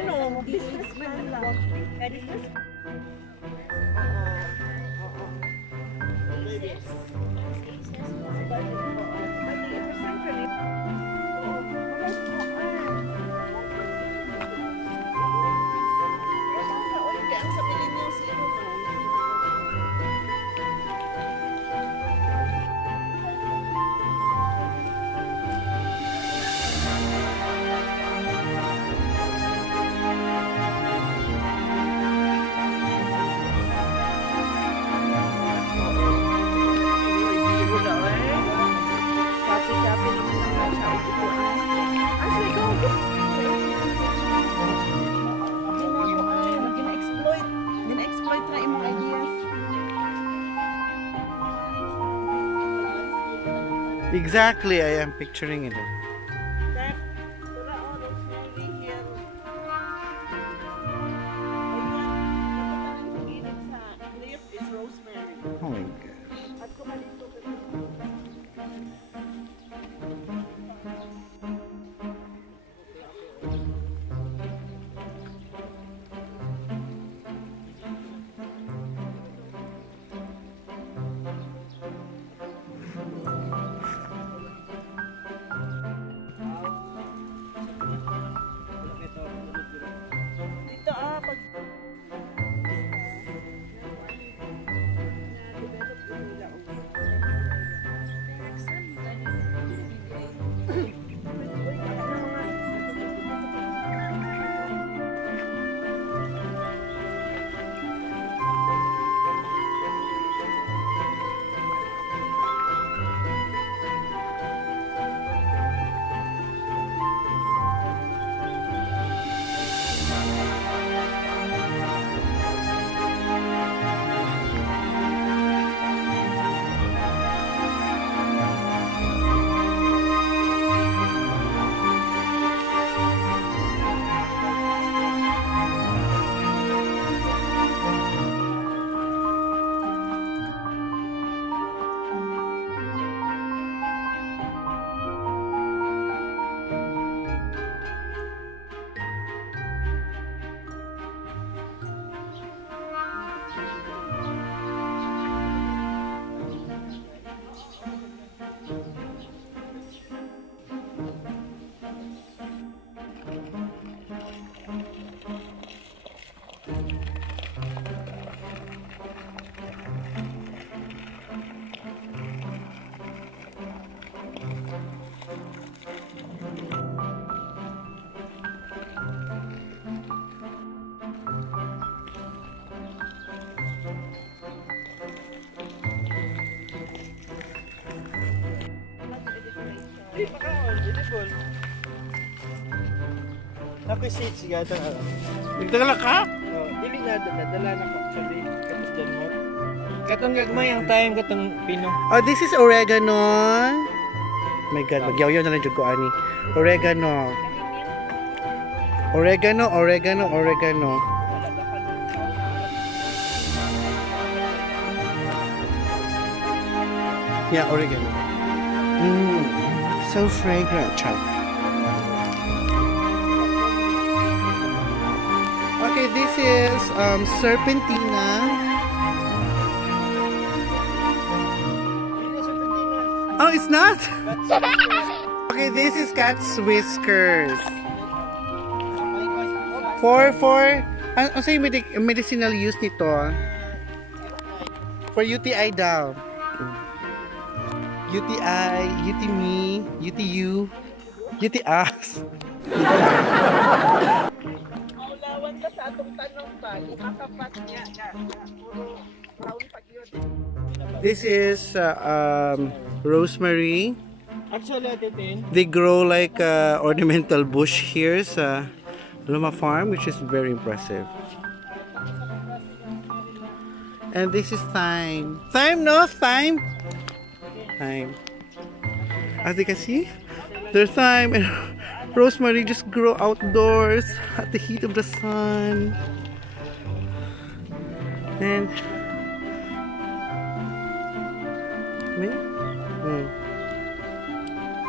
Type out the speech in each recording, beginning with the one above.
ano, businessman lang. Business. Exactly, I am picturing it. Oh my God. Tapos seats gata nga. Nagdala ka? Oh, dili nga dala na ko actually kapos dyan mo. Katong gagmay ang time katong pino. Oh, this is oregano. My God, magyaw-yaw na lang dyan ko, ani. Oregano. Oregano, oregano, oregano. Yeah, oregano. So fragrant, child. Okay, this is serpentina. Oh, it's not? Okay, this is cat's whiskers. Ano sa yung medicinal use nito? For UTI daw. UTI, UTME, UTU, UTAS. Maulawan ka sa atong tanong ba? Ikakapat niya na. Puro brown pag yun. This is rosemary. Actually, Titin. They grow like ornamental bush here sa Alomah Farm, which is very impressive. And this is thyme. Thyme, no? Thyme? Thyme. As you can see, there's thyme and rosemary just grow outdoors at the heat of the sun. And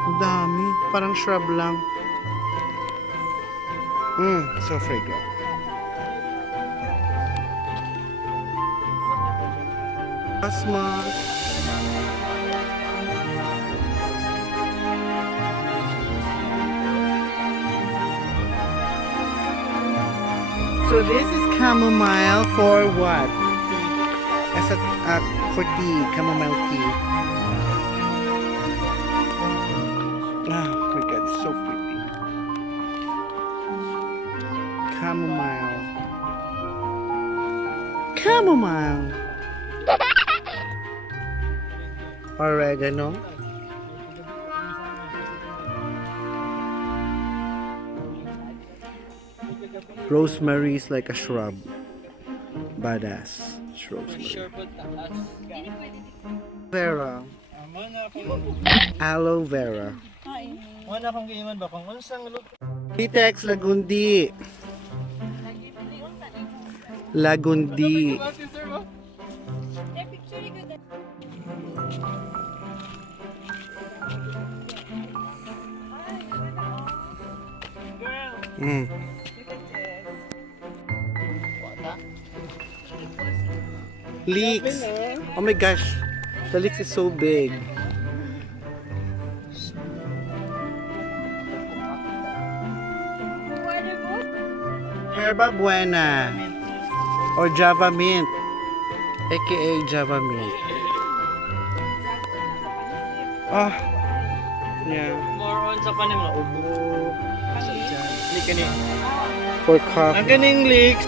ang dami, parang shrub lang. So fragrant. Cosmos. So this is chamomile for what? As for tea, chamomile tea. Oh my god, it's so pretty. Chamomile. Chamomile. Oregano. Rosemary is like a shrub. Badass. It's rosemary. Vera. Aloe vera. Wala akong giingon ba kung unsang luto. Pitex Lagundi. Lagundi. Mm. Leeks. Oh my gosh. The leeks is so big. Herba buena. Or Java mint. AKA Java mint. Ah. Yeah. More on sa kaning mga ubo. Hindi kani. For coffee. Ang kaning leeks.